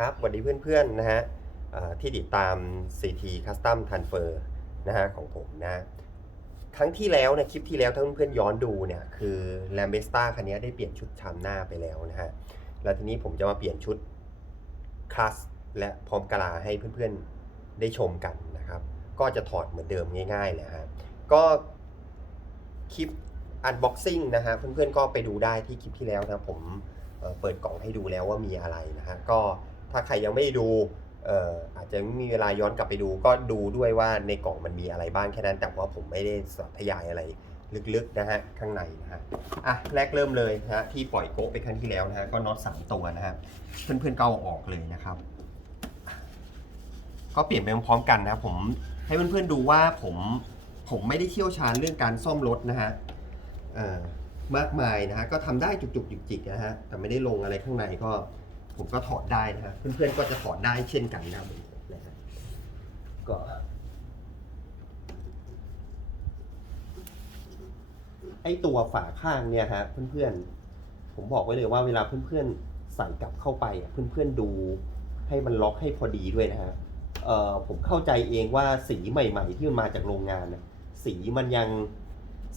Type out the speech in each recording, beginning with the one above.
ครับสวัสดีเพื่อนๆนะฮะที่ติดตาม CT Custom Transfer นะฮะของผมนะครั้งที่แล้วนี่ยคลิปที่แล้วถ้าเพื่อนๆย้อนดูเนี่ยคือ l a m b e s t a คันนี้ได้เปลี่ยนชุดชามหน้าไปแล้วนะฮะแล้วทีนี้ผมจะมาเปลี่ยนชุดคลัสและพร้อมกลาให้เพื่อนๆได้ชมกันนะครับ ก็จะถอดเหมือนเดิมง่ายๆเลยฮะก็คลิป unboxing นะฮะเพื่อนๆก็ไปดูได้ที่คลิปที่แล้วนะผมเปิดกล่องให้ดูแล้วว่ามีอะไรนะฮะก็ ถ้าใครยังไม่ดูเอ่ออาจจะไม่มีเวลาย้อนกลับไปดู ก็ดูด้วยว่าในกล่องมันมีอะไรบ้างแค่นั้น แต่ว่าผมไม่ได้สาธยายอะไรลึกๆนะฮะข้างในนะฮะอะแรกเริ่มเลยนะฮะที่ปล่อยโกะไปครั้งที่แล้วนะฮะก็น็อตสามตัวนะฮะเพื่อนๆเอาออกเลยนะครับ ก็เปลี่ยนไปพร้อมๆกันนะผมให้เพื่อนๆดูว่าผมผมไม่ได้เชี่ยวชาญเรื่องการซ่อมรถนะฮะเอ่อมากมายนะฮะก็ทำได้จุกๆจิกๆนะฮะแต่ไม่ได้ลงอะไรข้างในก็ ผมก็ถอดได้นะฮะเพื่อนๆก็จะถอดได้เช่นกันนะมือนผมนะฮะก็ไอตัวฝาข้างเนี่ยฮะเพื่อนๆ ผมบอกไว้เลยว่าเวลาเพื่อนๆใส่กลับเข้าไปอะเพื่อนๆดูให้มันล็อกให้พอดีด้วยนะฮะเอ่อผมเข้าใจเองว่าสีใหม่ ๆ ที่มันมาจากโรงงานนะสีมันยัง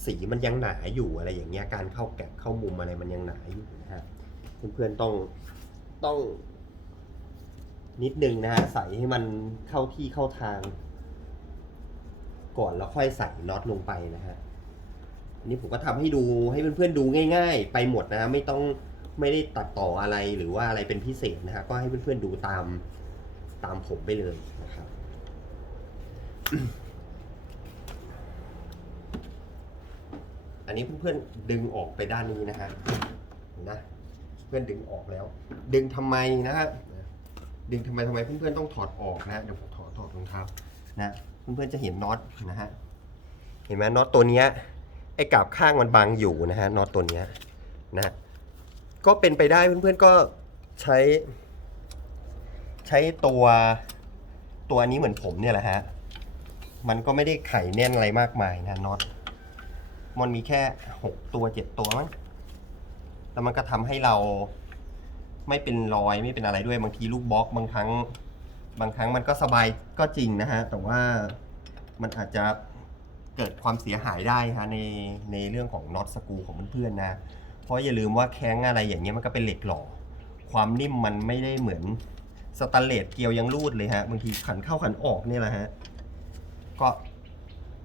สีมันยังหนาอยู่อะไรอย่างเงี้ยการเข้าแกะเข้ามุมอะไรมันยังหนาอยู่นะฮะเพื่อนๆต้อง ต้อง นิดนึงนะฮะใส่ให้มันเข้าที่เข้าทาง ก่อนแล้วค่อยใส่น็อตลงไปนะฮะอันนี้ผมก็ทำให้ดูให้เพื่อนๆดูง่าย ๆ ไปหมดนะไม่ต้องไม่ได้ตัดต่ออะไรหรือว่าอะไรเป็นพิเศษนะฮะก็ให้เพื่อนๆดูตามตามผมไปเลยนะครับอันนี้เพื่อนๆดึงออกไปด้านนี้นะฮะนะ พื่อนดึงออกแล้ว ดึงทำไมนะฮะดึงทำไมทำไมเพื่อนๆต้องถอดออกนะเดี๋ยวผมถอดถอดรองเท้านะเพื่อนๆจะเห็นน็อตนะฮะเห็นไหมน็อตตัวเนี้ยไอ้กาบข้างมันบังอยู่นะฮะน็อตตัวเนี้ยนะก็เป็นไปได้เพื่อนๆก็ใช้ ใช้ตัวตัวนี้เหมือนผมเนี่ยแหละฮะมันก็ไม่ได้ไขแน่นอะไรมากมายนะน็อตมันมีแค่หกตัวเจ็ดตัวมั้ง แล้วมันก็ทำให้เราไม่เป็นรอยไม่เป็นอะไรด้วยบางทีลูกบล็อกบางครั้ง บางครั้งมันก็สบายก็จริงนะฮะ แต่ว่ามันอาจจะเกิดความเสียหายได้ฮะในในเรื่องของน็อตสกูของเพื่อนๆนะ เพราะอย่าลืมว่าแข้งอะไรอย่างเงี้ยมันก็เป็นเหล็กหล่อ ความนิ่มมันไม่ได้เหมือนสแตนเลสเกลียวยังรูดเลยฮะ บางทีขันเข้าขันออกนี่แหละฮะ ก็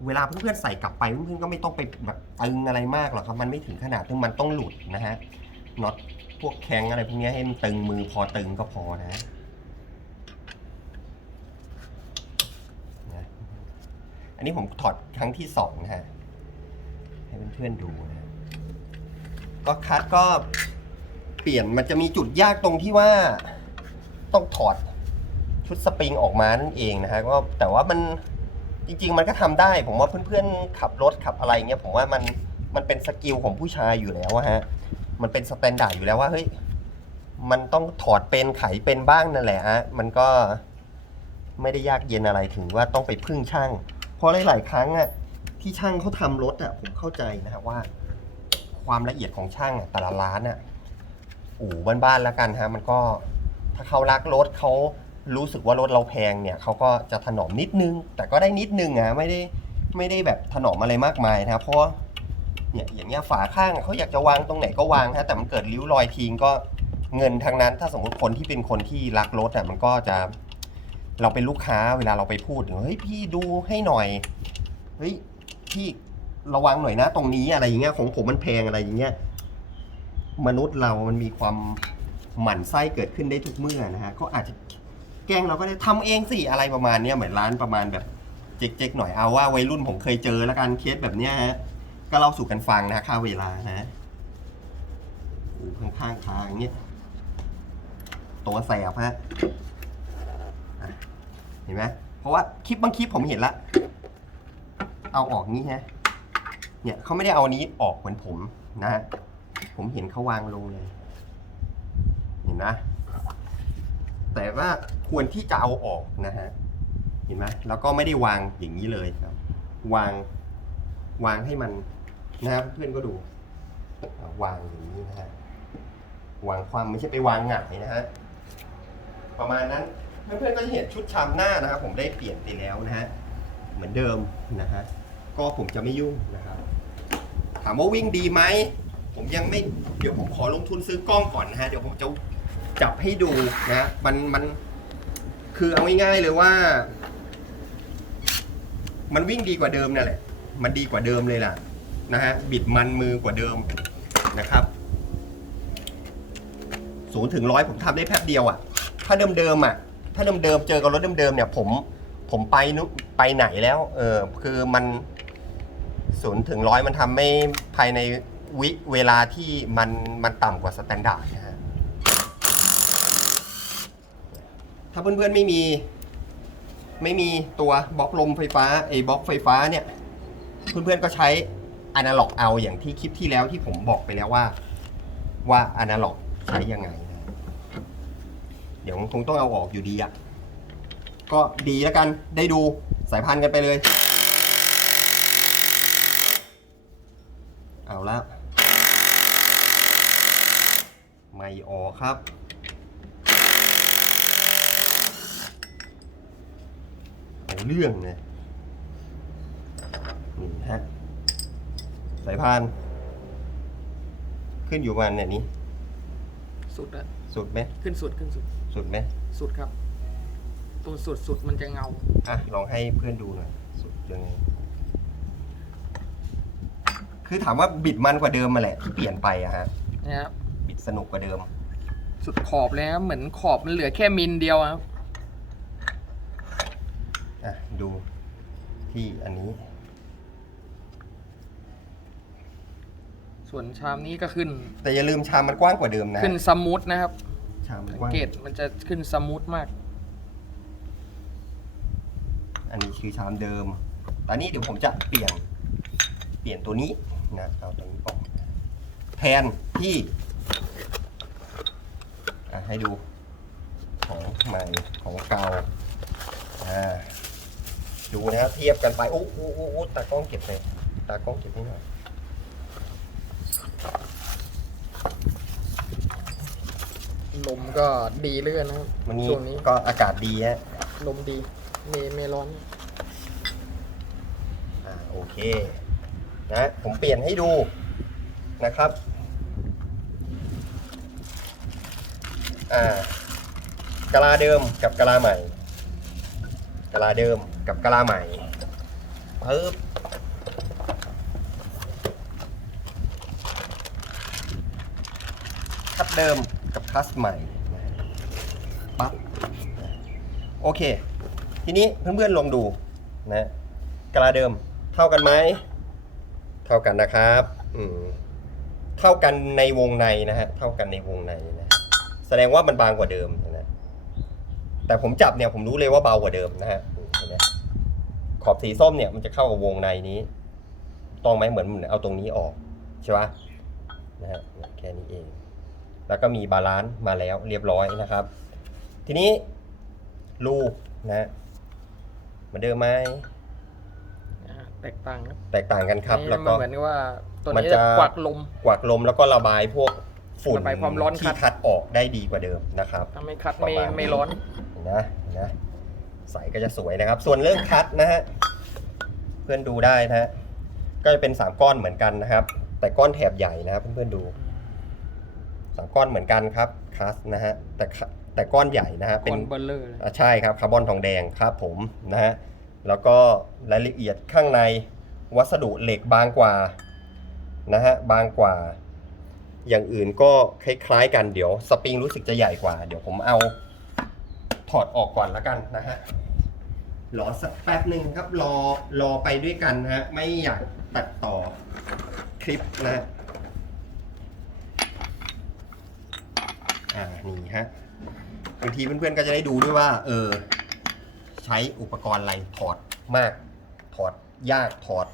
เวลาเพื่อนๆใส่กลับไปเพื่อนๆก็ไม่ต้องไปแบบตึงอะไรมากหรอกครับ มันไม่ถึงขนาดที่มันต้องหลุดนะฮะน็อตพวกแข้งอะไรพวกนี้ให้มันตึงมือพอตึงก็พอนะนะอันนี้ผมถอดครั้งที่สองนะฮะให้เพื่อนๆดูนะก็คัดก็เปลี่ยนมันจะมีจุดยากตรงที่ว่าต้องถอดชุดสปริงออกมานั่นเองนะฮะก็แต่ว่ามัน จริง ๆ มันก็ทำได้ ผมว่าเพื่อนๆขับรถขับอะไรเงี้ยผมว่ามันมันเป็นสกิลของผู้ชายอยู่แล้วอะฮะมันเป็นสแตนดาร์ดอยู่แล้วว่าเฮ้ยมันต้องถอดเป็นไขเป็นบ้างนั่นแหละฮะมันก็ไม่ได้ยากเย็นอะไรถึงว่าต้องไปพึ่งช่าง เพราะหลายๆครั้งอะที่ช่างเขาทำรถอะผมเข้าใจนะครับว่า ความละเอียดของช่างอะแต่ละร้านอะอู่บ้านๆแล้วกันฮะมันก็ถ้าเขารักรถเขา รู้สึกว่ารถเราแพงเนี่ยเขาก็จะถนอมนิดนึง แต่ก็ได้นิดนึงอะไม่ได้ไม่ได้แบบถนอมอะไรมากมายนะครับเพราะเนี่ยอย่างเงี้ยฝาข้างเขาอยากจะวางตรงไหนก็วางฮะแต่มันเกิดริ้วรอยทิ้งก็เงินทางนั้น ถ้าสมมติคนที่เป็นคนที่รักรถอะมันก็จะเราเป็นลูกค้าเวลาเราไปพูดเฮ้ยพี่ดูให้หน่อยเฮ้ยพี่ระวังหน่อยนะตรงนี้อะไรอย่างเงี้ยของผมมันแพงอะไรอย่างเงี้ยมนุษย์เรามันมีความหมั่นไส้เกิดขึ้นได้ทุกเมื่อนะฮะก็อาจจะ แกล้งเราก็ได้ทำเองสิอะไรประมาณเนี้ยเหมือนร้านประมาณแบบเจ๊กๆหน่อยเอาว่าวัยรุ่นผมเคยเจอแล้วกันเคสแบบเนี้ยฮะก็เล่าสู่กันฟังนะค่าเวลาฮะอยู่ข้างๆทางเนี้ยตัวแสบฮะเห็นไหมเพราะว่าคลิปบางคลิปผมเห็นละ เอาออกนี้ฮะเนี่ยเขาไม่ได้เอาอันนี้ออกเหมือนผมนะฮะผมเห็นเขาวางลงเลย เห็นนะ แต่ว่าควรที่จะเอาออกนะฮะเห็นไหมแล้วก็ไม่ได้วางอย่างนี้เลยครับ วางวางให้มันนะครับเพื่อนก็ดู วางอย่างนี้นะฮะวางความไม่ใช่ไปวางหงายนะฮะประมาณนั้นเพื่อนๆก็จะเห็นชุดชามหน้านะครับ ผมได้เปลี่ยนไปแล้วนะฮะเหมือนเดิมนะฮะก็ผมจะไม่ยุ่งนะครับ ถามว่าวิ่งดีไหมผมยังไม่เดี๋ยวผมขอลงทุนซื้อกล้องก่อนนะฮะเดี๋ยวผมจะ จับให้ดูนะมันมันคือเอาง่ายๆเลยว่า มันวิ่งดีกว่าเดิมนั่นแหละ มันดีกว่าเดิมเลยล่ะนะฮะบิดมันมือกว่าเดิมนะครับศูนย์ถึงร้อยผมทำได้แป๊บเดียวอะ่ะ ถ้าเดิมๆอะ ถ้าเดิมๆเจอกับรถเดิมๆเนี่ยผมผมไปนุไปไหนแล้วเออคือมันศูนย์ถึงร้อยมันทำไม่ภายในวิเวลาที่มันมันต่ำกว่าสแตนดาร์ดนะฮะ ถ้าเพื่อนๆไม่มี ไม่มีตัวบล็อกลมไฟฟ้าไอ้บล็อกไฟฟ้าเนี่ย เพื่อนๆก็ใช้อนาล็อกเอาอย่างที่คลิปที่แล้วที่ผมบอกไปแล้วว่า ว่าอนาล็อกใช้ยังไง เดี๋ยวคงต้องเอาออกอยู่ดีอะ่ะก็ดีแล้วกันได้ดูสายพันธุ์กันไปเลย เอาละไม่ออกครับ เอาเรื่องเลยนี่ฮะสายพาน ขึ้นอยู่ประมาณเนี่ยนี้ สุดอะสุดไหมขึ้นสุดขึ้นสุด สุดไหมสุดครับตัวสุดสุดมันจะเงา อะ ลองให้เพื่อนดูหน่อยสุดยังไงคือถามว่าบิดมันกว่าเดิมมาแหละที่เปลี่ยนไปอะฮะนะครับบิดสนุกกว่าเดิม สุดขอบแล้วเหมือนขอบมันเหลือแค่มิลเดียวอะครับอะ ดูที่อันนี้ ส่วนชามนี้ก็ขึ้น แต่อย่าลืมชามมันกว้างกว่าเดิมนะขึ้นสมูทนะครับ ชามมันสังกว้าง เกตมันจะขึ้นสมูทมาก อันนี้คือชามเดิม ตอนนี้เดี๋ยวผมจะเปลี่ยน เปลี่ยนตัวนี้นะเอาตัวนี้ออกแทนที่อะให้ดูของใหม่ของเก่าอ่า ดูนะครับเทียบกันไปโอ้โหโอ้โหตากล้องเก็บเลยตากล้องเก็บให้หน่อยลมก็ดีเรื่อยนะครับวันนี้ช่วงนี้ก็อากาศดีฮะลมดีเมเมร้อนอ่าโอเคนะผมเปลี่ยนให้ดูนะครับอ่ากะลาเดิมกับกะลาใหม่ กะลาเดิมกับกะลาใหม่ปึ๊บคัดเดิมกับคัสใหม่ปั๊บโอเค ทีนี้เพื่อนๆลองดูนะกะลาเดิมเท่ากันไหมเท่ากันนะครับอืมเท่ากันในวงในนะฮะเท่ากันในวงในนะแสดงว่ามันบางกว่าเดิม แต่ผมจับเนี่ยผมรู้เลยว่าเบากว่าเดิมนะฮะเห็นไหมขอบสีส้มเนี่ยมันจะเข้ากับวงในนี้ต้องไหมเหมือนเหมือนเอาตรงนี้ออกใช่ปะนะฮะแค่นี้เอง แล้วก็มีบาลานซ์มาแล้วเรียบร้อยนะครับ ทีนี้รูนะฮะเหมือนเดิมไหมอ่าแตกต่างครับแตกต่างกันครับอันนี้แล้วมันก็เหมือนกับว่าตัวมันนี้จะจะกวักลมกวักลมแล้วก็ระบายพวกฝุ่นระบายความร้อนที่คัดคัดออกได้ดีกว่าเดิมนะครับทำให้คัดประไม่มาณนี้ไม่ร้อนเห็ นะเห็นะใสก็จะสวยนะครับ ส่วนเรื่องคัดนะฮะเพื่อนดูได้นะฮะก็จะเป็นสามก้อนเหมือนกันนะครับ แต่ก้อนแถบใหญ่นะครับเพื่อนๆดูสามก้อนเหมือนกันครับคัสนะฮะแต่คแต่ก้อนใหญ่นะฮะคเป็นอนเบลเลอร์เลยอ่าใช่ครับคาร์บอนทองแดงครับผมนะฮะแล้วก็รายละเอียดข้างในวัสดุเหล็กบางกว่านะฮะบางกว่า อย่างอื่นก็คล้ายๆกันเดี๋ยวสปริงรู้สึกจะใหญ่กว่า เดี๋ยวผมเอา ถอดออกก่อนแล้วกันนะฮะรอสักแป๊บหนึ่งครับรอรอไปด้วยกันนะฮะไม่อยากตัดต่อคลิปนะฮะอ่านี่ฮะบางทีเพื่อนๆก็จะได้ดูด้วยว่า เออ ใช้อุปกรณ์อะไรถอดมาก ถอดยากถอด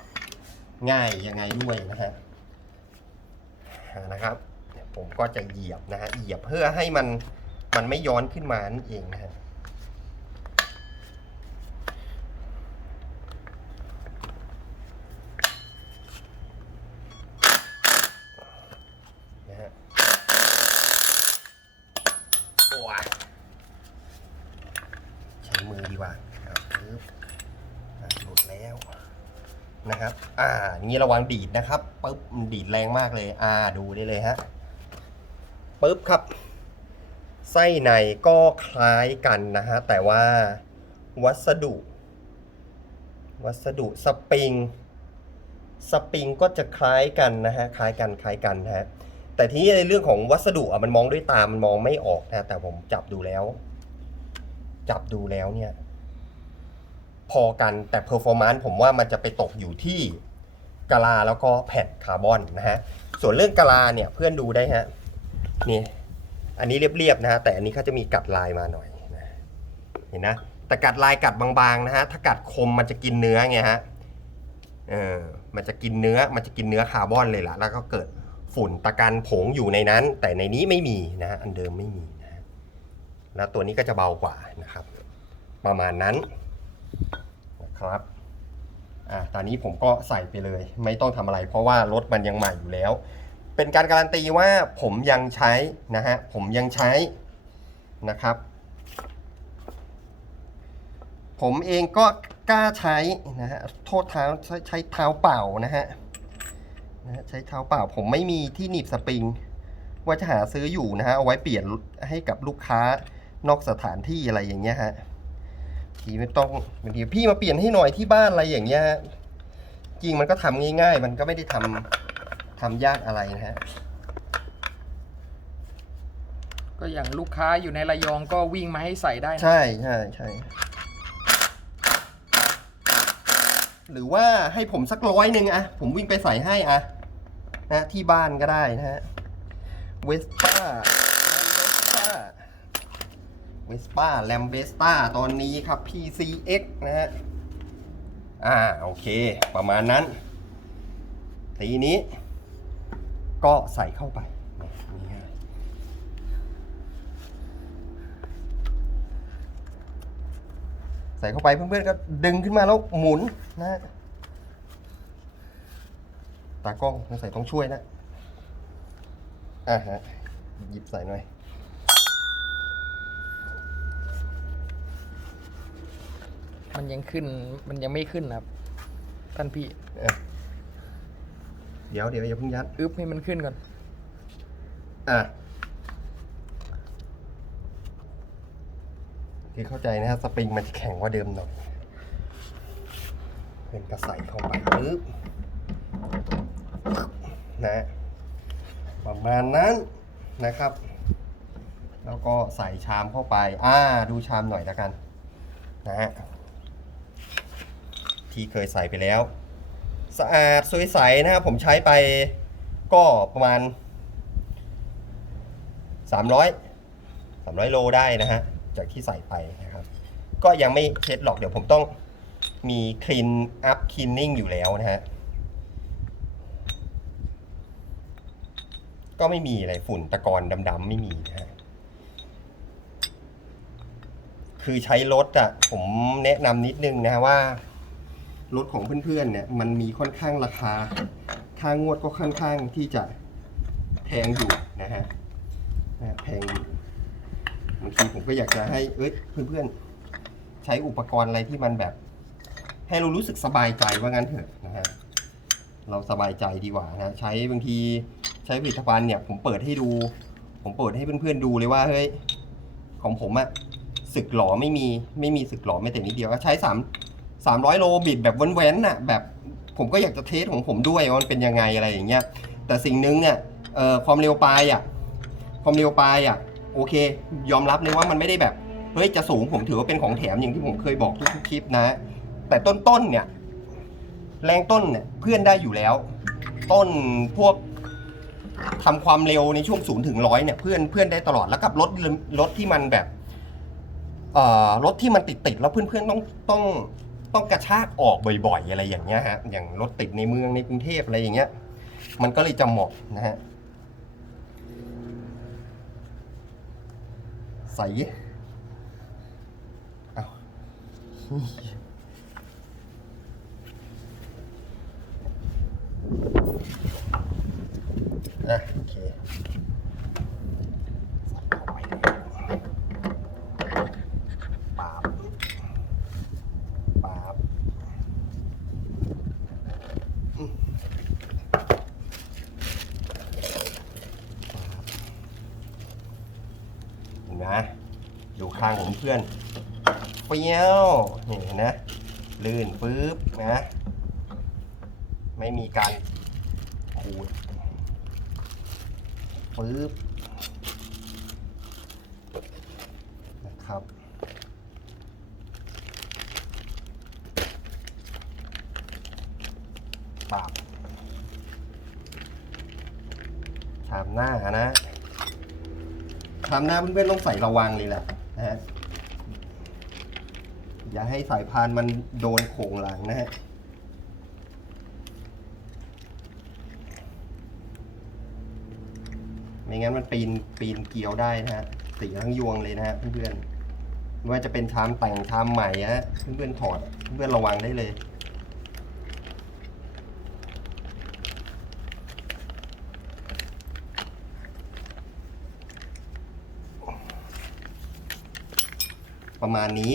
ง่ายยังไงด้วยนะฮะนะครับ ผมก็จะเหยียบนะฮะเหยียบเพื่อให้มันมันไม่ย้อนขึ้นมานั่นเองนะฮะนะฮะโอ้ย บ้างครับ ปึ๊บหลุดแล้วนะครับ อ่าอย่างนี้ระวังดีดนะครับปึ๊บดีดแรงมากเลย อ่าดูได้เลยฮะปึ๊บครับ ไส้ในก็คล้ายกันนะฮะแต่ว่าวัสดุ วัสดุสปริงสปริงก็จะคล้ายกันนะฮะคล้ายกันคล้ายกันฮะแต่ทีนี้ในเรื่องของวัสดุอะมันมองด้วยตามันมองไม่ออกนะแต่ผมจับดูแล้ว จับดูแล้วเนี่ย พอกันแต่เพอร์ฟอร์มานซ์ผมว่ามันจะไปตกอยู่ที่กะลาแล้วก็แผ่นคาร์บอนนะฮะส่วนเรื่องกะลาเนี่ยเพื่อนดูได้ฮะนี่อันนี้เรียบๆนะฮะแต่อันนี้เขาจะมีกัดลายมาหน่อยนะเห็นนะแต่กัดลายกัดบางๆนะฮะถ้ากัดคมมันจะกินเนื้อไงฮะเออมันจะกินเนื้อมันจะกินเนื้อคาร์บอนเลยล่ะ แล้วก็เกิดฝุ่นตะกันผงอยู่ในนั้น แต่ในนี้ไม่มีนะฮะอันเดิมไม่มีนะฮะแล้วตัวนี้ก็จะเบากว่านะครับ ประมาณนั้น นะครับอ่าตอนนี้ผมก็ใส่ไปเลย ไม่ต้องทำอะไร เพราะว่ารถมันยังใหม่อยู่แล้ว เป็นการการันตีว่าผมยังใช้นะฮะผมยังใช้นะครับ ผมเองก็กล้าใช้นะฮะโทษเท้าใช้เท้าเปล่านะฮะนะฮะใช้เท้าเปล่าผมไม่มีที่หนีบสปริง ว่าจะหาซื้ออยู่นะฮะเอาไว้เปลี่ยนให้กับลูกค้านอกสถานที่อะไรอย่างเงี้ยฮะ ทีไม่ต้องบางทีพี่มาเปลี่ยนให้หน่อยที่บ้านอะไรอย่างเงี้ยฮะจริงมันก็ทำง่ายๆ มันก็ไม่ได้ทำทำยากอะไรนะฮะก็อย่างลูกค้าอยู่ในระยองก็วิ่งมาให้ใส่ได้นะใช่ใช่ใช่หรือว่าให้ผมสักร้อยหนึ่งอะผมวิ่งไปใส่ให้อะนะที่บ้านก็ได้นะฮะเวสป้า เวสป้าแลมเบสต้าตอนนี้ครับ PCX นะฮะ อ่า โอเค ประมาณนั้น ทีนี้ ก็ใส่เข้าไปง่ายใส่เข้าไปเพื่อนๆก็ดึงขึ้นมาแล้วหมุนนะฮะตากล้องต้องใส่ต้องช่วยนะ อ่าฮะ หยิบใส่หน่อย มันยังขึ้น มันยังไม่ขึ้นนะครับท่านพี่เดี๋ยวเดี๋ยวอย่าเพิ่งยัด อึ๊บให้มันขึ้นก่อน อะคือเข้าใจนะฮะสปริงมันจะแข็งกว่าเดิมหน่อยเป็นกระใส่เข้าไปปึ๊บนะประมาณนั้นนะครับ แล้วก็ใส่ชามเข้าไป อ่า ดูชามหน่อยแล้วกัน นะฮะ ที่เคยใส่ไปแล้ว สะอาดสวยใสนะครับผมใช้ไปก็ประมาณ 300 300 โลได้นะฮะ จากที่ใส่ไปนะครับ ก็ยังไม่เช็ดหรอกเดี๋ยวผมต้องมีคลีนอัพคลีนนิ่งอยู่แล้วนะฮะ ก็ไม่มีอะไรฝุ่นตะกอนดำๆไม่มีนะฮะคือใช้รถอะผมแนะนำนิดนึงนะฮะว่า รถของเพื่อนๆเนี่ยมันมีค่อนข้างราคาค่างวดก็ค่อนข้างที่จะแพงอยู่นะฮะแพงอยู่บางทีผมก็อยากจะให้เอ้ยเพื่อนๆ ใช้อุปกรณ์อะไรที่มันแบบ ให้เรารู้สึกสบายใจว่างั้นเถอะนะฮะเราสบายใจดีกว่านะใช้บางทีใช้ผลิตภัณฑ์เนี่ยผมเปิดให้ดู ผมเปิดให้เพื่อนๆดูเลยว่าเฮ้ยของผมอะสึกหลอไม่มีไม่มีสึกหลอไม่แต่นิดเดียวก็ใช้สาม สามร้อยโลบิดแบบแว้นๆน่ะแบบผมก็อยากจะเทสของผมด้วยว่ามันเป็นยังไงอะไรอย่างเงี้ยแต่สิ่งหนึงเนี่ยความเร็วปลายอะความเร็วปลายอะโอเค ยอมรับเลยว่ามันไม่ได้แบบเฮ้ยจะสูงผมถือว่าเป็นของแถมอย่างที่ผมเคยบอกทุกคลิปนะ แต่ต้นๆเนี่ยแรงต้นเนี่ยเพื่อนได้อยู่แล้ว ต้นพวกทำความเร็วในช่วงศูนย์ถึงร้อยเนี่ยเพื่อนเพื่อนได้ตลอดแล้วกับรถรถที่มันแบบรถที่มันติดติดแล้วเพื่อนๆต้องต้อง ต้องกระชากออกบ่อยๆ อะไรอย่างเงี้ยฮะอย่างรถติดในเมืองในกรุงเทพอะไรอย่างเงี้ย มันก็เลยจะเหมาะนะฮะใส่เอาอะโอเค ใส่เข้าไปเลยปาบ ดูข้างของเพื่อนเปรี้ยวนี่เห็นะลื่นปึ๊บนะ ไม่มีการขูดปึ๊บนะครับปรับชามหน้านะชามหน้าเพื่อนๆต้องใส่ระวังเลยแหละนะฮะ อย่าให้สายพานมันโดนโขงหลังนะฮะไม่งั้นมันปีนปีนเกลียวได้นะฮะเสียทั้งยวงเลยนะฮะเพื่อนๆไม่ว่าจะเป็นชามแต่งชามใหม่ฮะเพื่อนๆถอดเพื่อนๆระวังได้เลยประมาณนี้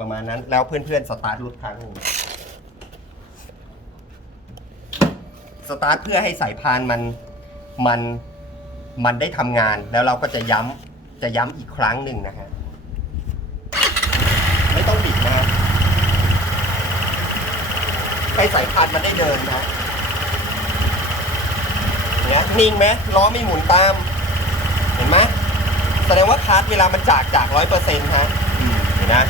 ประมาณนั้น แล้วเพื่อนๆสตาร์ทรถครั้งหนึ่งสตาร์ทเพื่อให้สายพานมันมันมันได้ทำงานแล้วเราก็จะย้ำจะย้ำอีกครั้งหนึ่งนะฮะไม่ต้องบิดนะให้สายพานมันได้เดินนะเนี่ยนิ่งไหมล้อไม่หมุนตาม เห็นไหมแสดงว่าคาร์ดเวลามันจากจากร้อยเปอร์เซ็นต์ฮะเห็นนะ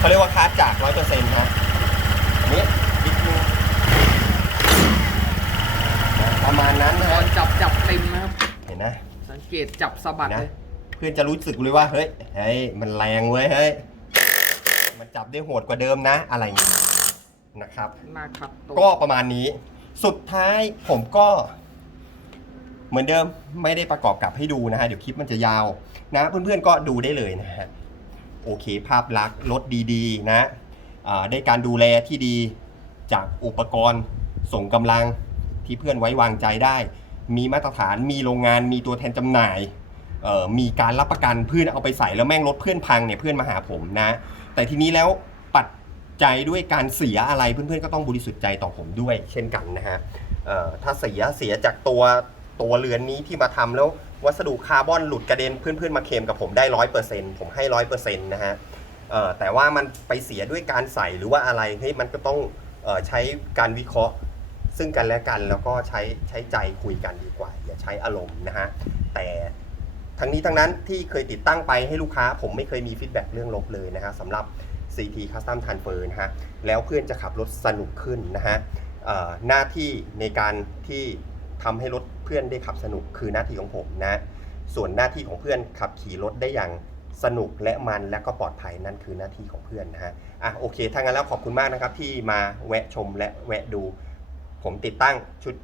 เขาเรียกว่าคาร์ดจากร้อยเปอร์เซ็นต์ฮะอันนี้นิดนึงนะประมาณนั้นนะตอฮะนจับจับเต็มนะครับ เห็นนะ สังเกตจับสะบัดนะเลย เพื่อนจะรู้สึกเลยว่าเฮ้ยเฮ้ยมันแรงเว้ยเฮ้ยมันจับได้โหดกว่าเดิมนะอะไรอย่างนี้นะครับ หน้าคัดตรงก็ประมาณนี้ สุดท้ายผมก็ เหมือนเดิมไม่ได้ประกอบกับให้ดูนะฮะ เดี๋ยวคลิปมันจะยาวนะ เพื่อนๆก็ดูได้เลยนะฮะ โอเค ภาพลักษณ์รถดีๆ นะได้การดูแลที่ดีจากอุปกรณ์ส่งกำลังที่เพื่อนไว้วางใจได้ มีมาตรฐานมีโรงงานมีตัวแทนจำหน่ายมีการรับประกันเพื่อนเอาไปใส่แล้วแม่งรถเพื่อนพังเนี่ยเพื่อนมาหาผมนะ แต่ทีนี้แล้วปัจจัยด้วยการเสียอะไรเพื่อนๆก็ต้องบริสุทธิ์ใจต่อผมด้วย เช่นกันนะฮะถ้าเสียเสียจากตัวตัวเรือนนี้ที่มาทำแล้ว วัสดุคาร์บอนหลุดกระเด็นเพื่อนๆมาเคลมกับผมได้ร้อยเปอร์เซ็นต์ผมให้ร้อยเปอร์เซ็นต์นะฮะแต่ว่ามันไปเสียด้วยการใส่หรือว่าอะไรเฮ้ยมันก็ต้องออใช้การวิเคราะห์ ซึ่งกันและกันแล้วก็ใช้ใช้ใจคุยกันดีกว่า อย่าใช้อารมณ์นะฮะแต่ทั้งนี้ทั้งนั้นที่เคยติดตั้งไปให้ลูกค้า ผมไม่เคยมีฟีดแบ็กเรื่องลบเลยนะฮะสำหรับ CT Custom Transfer นะฮะแล้วเพื่อนจะขับรถสนุกขึ้นนะฮะหน้าที่ในการที่ ทำให้รถเพื่อนได้ขับสนุกคือหน้าที่ของผมนะ ส่วนหน้าที่ของเพื่อนขับขี่รถได้อย่างสนุกและมันและก็ปลอดภัยนั่นคือหน้าที่ของเพื่อนนะฮะอะโอเคถ้างั้นแล้วขอบคุณมากนะครับที่มาแวะชมและแวะดู ผมติดตั้งชุด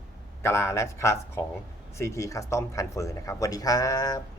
กลาและคลาสของ CT Custom Transfer นะครับสวัสดีครับ